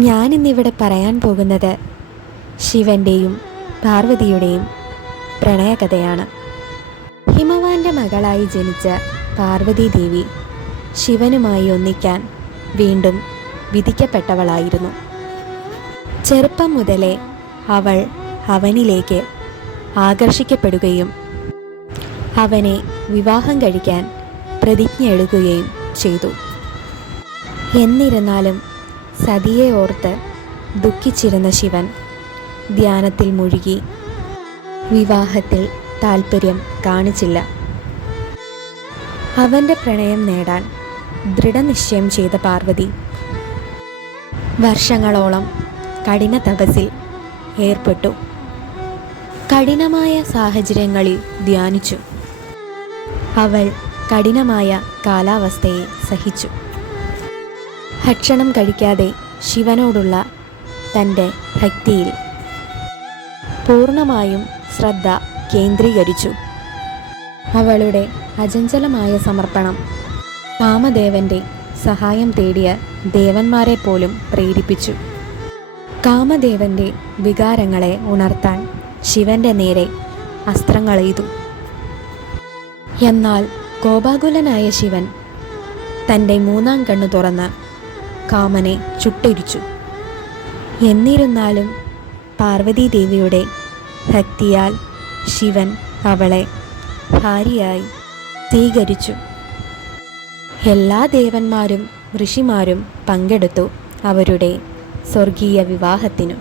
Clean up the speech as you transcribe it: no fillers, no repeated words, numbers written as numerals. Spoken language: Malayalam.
ഞാനിന്നിവിടെ പറയാൻ പോകുന്നത് ശിവൻ്റെയും പാർവതിയുടെയും പ്രണയകഥയാണ്. ഹിമവാന്റെ മകളായി ജനിച്ച പാർവതീദേവി ശിവനുമായി ഒന്നിക്കാൻ വീണ്ടും വിധിക്കപ്പെട്ടവളായിരുന്നു. ചെറുപ്പം മുതലേ അവൾ അവനിലേക്ക് ആകർഷിക്കപ്പെടുകയും അവനെ വിവാഹം കഴിക്കാൻ പ്രതിജ്ഞ എടുക്കുകയും ചെയ്തു. എന്നിരുന്നാലും സതിയെ ഓർത്ത് ദുഃഖിച്ചിരുന്ന ശിവൻ ധ്യാനത്തിൽ മുഴുകി വിവാഹത്തിൽ താൽപ്പര്യം കാണിച്ചില്ല. അവൻ്റെ പ്രണയം നേടാൻ ദൃഢനിശ്ചയം ചെയ്ത പാർവതി വർഷങ്ങളോളം കഠിന തപസ്സിൽ ഏർപ്പെട്ടു. കഠിനമായ സാഹചര്യങ്ങളിൽ ധ്യാനിച്ചു. അവൾ കഠിനമായ കാലാവസ്ഥയെ സഹിച്ചു. ഭക്ഷണം കഴിക്കാതെ ശിവനോടുള്ള തൻ്റെ ഭക്തിയിൽ പൂർണ്ണമായും ശ്രദ്ധ കേന്ദ്രീകരിച്ചു. അവളുടെ അചഞ്ചലമായ സമർപ്പണം കാമദേവൻ്റെ സഹായം തേടിയ ദേവന്മാരെ പോലും പ്രേരിപ്പിച്ചു. കാമദേവൻ്റെ വികാരങ്ങളെ ഉണർത്താൻ ശിവൻ്റെ നേരെ അസ്ത്രങ്ങളെയ്തു. എന്നാൽ കോപാകുലനായ ശിവൻ തൻ്റെ മൂന്നാം കണ്ണു തുറന്ന് കാമനെ ചുട്ടെരിച്ചു. എന്നിരുന്നാലും പാർവതീദേവിയുടെ ഭക്തിയാൽ ശിവൻ അവളെ ഭാര്യയായി സ്വീകരിച്ചു. എല്ലാ ദേവന്മാരും ഋഷിമാരും പങ്കെടുത്തു അവരുടെ സ്വർഗീയ വിവാഹത്തിനു.